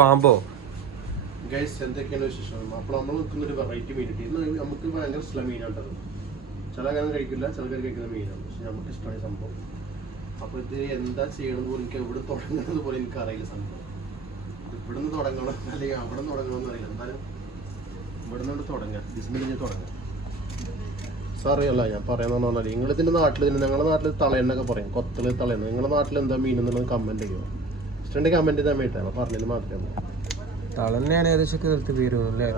പാമ്പോ guys എന്തൊക്കെയാണ് വിശേഷം? അപ്പോൾ നമ്മൾ നിൽക്കുന്നൊരു വെറൈറ്റി മീൻ കിട്ടി. ഇന്ന് നമുക്ക് ഭയങ്കര ഇഷ്ടമുള്ള മീനാണ്. ചില കാര്യം കഴിക്കില്ല, ചിലക്കാർ കഴിക്കുന്ന മീനാണ്. പക്ഷെ നമുക്ക് ഇഷ്ടമായ സംഭവം. അപ്പോൾ ഇത് എന്താ ചെയ്യണമെന്ന് പോലും എനിക്ക് എവിടെ തുടങ്ങുന്നത് പോലും എനിക്കറിയില്ല സംഭവം. ഇവിടെ നിന്ന് തുടങ്ങണം അല്ലെങ്കിൽ അവിടെ നിന്ന് തുടങ്ങണമെന്ന് അറിയില്ല. എന്തായാലും ഇവിടെ നിന്ന് തുടങ്ങാം. ബിസിനസ് തുടങ്ങാം. അറിയല്ല ഞാൻ പറയാമെന്ന് പറഞ്ഞാൽ നിങ്ങളിതിൻ്റെ നാട്ടിൽ ഞങ്ങളുടെ നാട്ടിൽ തളയെന്നൊക്കെ പറയും, കൊത്തല് തളയെന്ന്. നിങ്ങളുടെ നാട്ടിൽ എന്താ മീൻ എന്നുള്ളത് കമൻറ്റ് ചെയ്യുമോ? ഇഷ്ടമുണ്ടെങ്കിൽ കമൻറ്റ് ചെയ്താൽ വേണ്ടിയിട്ടാണ് പറഞ്ഞത് മാത്രമേ. തളന്നെയാണ് ഏകദേശം കേൾത്ത് പേരുല്ലേ.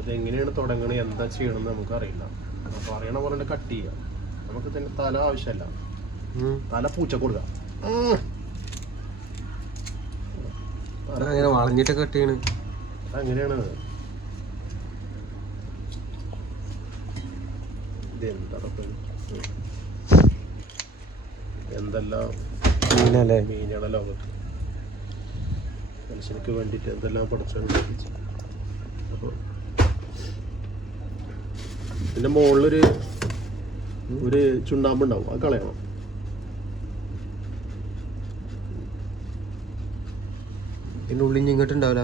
ഇത് എങ്ങനെയാണ് തുടങ്ങണത്, എന്താ ചെയ്യണമെന്ന് നമുക്കറിയില്ല. അപ്പോൾ അറിയണ പോലെ കട്ട് ചെയ്യാം. നമുക്ക് തന്നെ തല ആവശ്യമല്ല, തല പൂച്ച കൊടുക്കാം. വളഞ്ഞിട്ട് കട്ട് ചെയ്യണ് അങ്ങനെയാണ്. എന്തെല്ലാം മീനുകളെ ലോകത്ത് മനുഷ്യർക്ക് വേണ്ടിയിട്ട് എന്തെല്ലാം പഠിച്ചു. അപ്പോൾ ഇതിൻ്റെ മുകളിലൊരു ചുണ്ണാമ്പ് ഉണ്ടാവും, അത് കളയണം. ഇതിൻ്റെ ഉള്ളിൽ ഇങ്ങോട്ട് ഉണ്ടാവില്ല,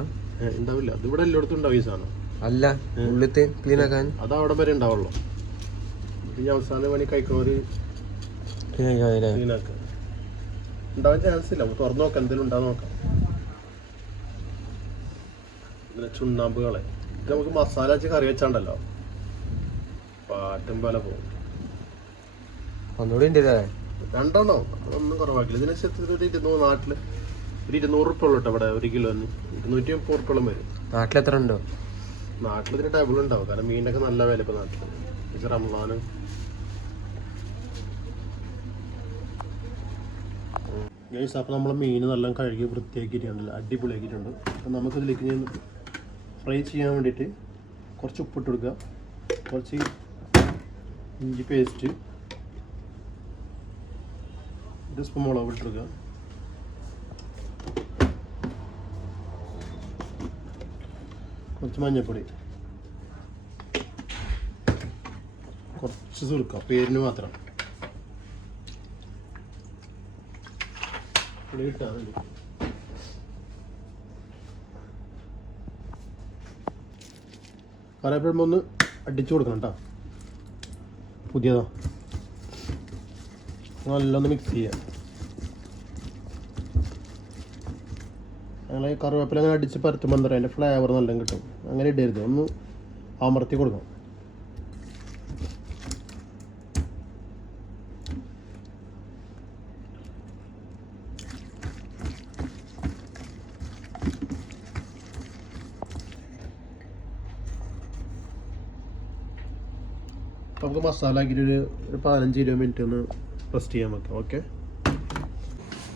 ഉണ്ടാവില്ല. അത് ഇവിടെ എല്ലായിടത്തും ഉണ്ടാവും ഈ സാധനം. അല്ല ഉള്ളിത്തെ ക്ലീൻ ആക്കാൻ അത് അവിടെ വരെ ഉണ്ടാവുള്ളൂ. ഈ അവസാനം പണി കഴിക്കുന്നവര് ക്ലീനാക്കുക ഉണ്ടാവാൻ ചാൻസ് ഇല്ല. തുറന്നു നോക്കാം, എന്തെങ്കിലും ഉണ്ടാവും നോക്കാം. പിന്നെ ചുണ്ണാമ്പുകളെ ഇത് നമുക്ക് മസാല വെച്ച് കറി വെച്ചാണ്ടല്ലോ പാട്ടും പോലെ പോകും. ഒന്നുകൂടി രണ്ടെണ്ണോ അതൊന്നും കുറവാക്കില്ല. ഇതിനനുസരിച്ച് ഒരു 200 നാട്ടില് ഒരു 200 ഉറുപ്പ ഉള്ളൂ കേട്ടോ. ഇവിടെ 1 കിലോന് 230 ഉറുപ്പോളം വരും. നാട്ടിൽ എത്ര ഉണ്ടോ? നാട്ടിൽ ഇതിന് ടേബിൾ ഉണ്ടാവും, കാരണം മീനൊക്കെ നല്ല വില ഇപ്പൊ നാട്ടിൽ. ഇത് റംസാന് ഗൈസ്. അപ്പോൾ നമ്മൾ മീൻ നല്ല കഴുകി വൃത്തിയാക്കിയിട്ടുണ്ടല്ലോ, അടിപൊളിയാക്കിയിട്ടുണ്ട്. അപ്പം നമുക്കിതിലേക്ക് ഞാൻ ഫ്രൈ ചെയ്യാൻ വേണ്ടിയിട്ട് കുറച്ച് ഉപ്പിട്ട് കൊടുക്കുക, കുറച്ച് ഇഞ്ചി പേസ്റ്റ്, 1 സ്പൂൺ മുളക് ഇട്ടെടുക്കുക, കുറച്ച് മഞ്ഞൾപ്പൊടി, കുറച്ച് സുർക്ക പേരിന് മാത്രം കറിവേപ്പില ഒന്ന് അടിച്ചു കൊടുക്കണം കേട്ടോ. പുതിയതാ. നല്ലൊന്ന് മിക്സ് ചെയ്യാം. ഞങ്ങൾ കറിവേപ്പില അങ്ങനെ അടിച്ച് പരത്തുമ്പോൾ എന്താ പറയുക, അതിൻ്റെ ഫ്ലേവർ നല്ല കിട്ടും. അങ്ങനെ ഇടരുത്, ഒന്ന് അമർത്തി കൊടുക്കണം. നമുക്ക് മസാല ആക്കിയിട്ട് ഒരു 15-20 മിനിറ്റ് ഒന്ന് റെസ്റ്റ് ചെയ്യാൻ വെക്കാം. Okay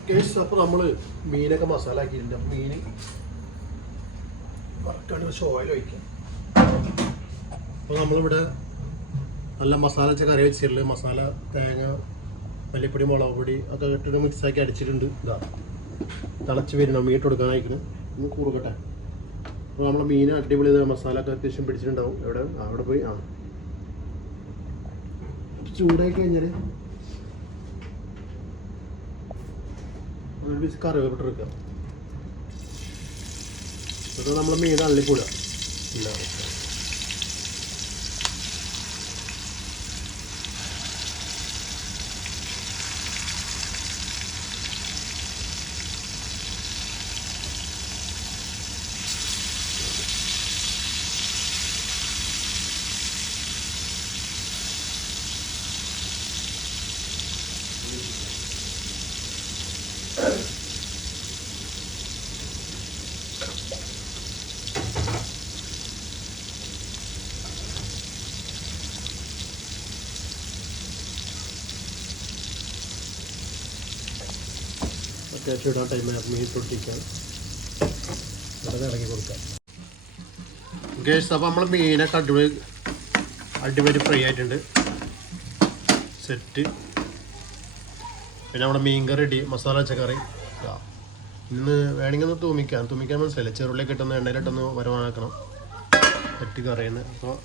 case. അപ്പോൾ നമ്മൾ മീനൊക്കെ മസാല ആക്കിയിട്ടുണ്ട്. അപ്പോൾ മീൻ വറക്കാണ്ട് കുറച്ച് ഓയിൽ ഒഴിക്കാം. അപ്പോൾ നമ്മളിവിടെ നല്ല മസാല വെച്ച കറി വെച്ചിട്ടുള്ളത്, മസാല തേങ്ങ മല്ലിപ്പൊടി മുളക് പൊടി ഒക്കെ ഇട്ടിട്ട് മിക്സാക്കി അടിച്ചിട്ടുണ്ട്. ഇതാ തിളച്ച് വരുന്ന മീൻ ഇട്ട് കൊടുക്കാനായിരിക്കണം. ഒന്ന് കൂറുകട്ടെ. അപ്പോൾ നമ്മൾ മീൻ അടിപൊളി മസാല ഒക്കെ അത്യാവശ്യം പിടിച്ചിട്ടുണ്ടാവും. അവിടെ പോയി ചൂടാക്കി കഴിഞ്ഞാൽ കറിവേപ്പിട്ട് എടുക്കുക. എന്നിട്ട് നമ്മൾ മീൻ അള്ളിക്കൂടുക. അത്യാവശ്യം ഇടാൻ ടൈമിൽ മീൻ പൊട്ടിക്കാം, അത് ഇറങ്ങി കൊടുക്കാം. ഗേസ്. അപ്പോൾ നമ്മൾ മീനൊക്കെ അടിപൊളി ഫ്രൈ ആയിട്ടുണ്ട്, സെറ്റ്. പിന്നെ നമ്മുടെ മീൻ കറി റെഡി, മസാല വെച്ച കറി. ഇന്ന് വേണമെങ്കിൽ ഒന്ന് തുമിക്കാൻ മനസ്സിലായില്ല, ചെറുള്ളിയൊക്കെ ഇട്ടൊന്ന് എണ്ണയിലിട്ടൊന്ന് വരുമാനാക്കണം. സെറ്റ് കറിയാണ്. അപ്പോൾ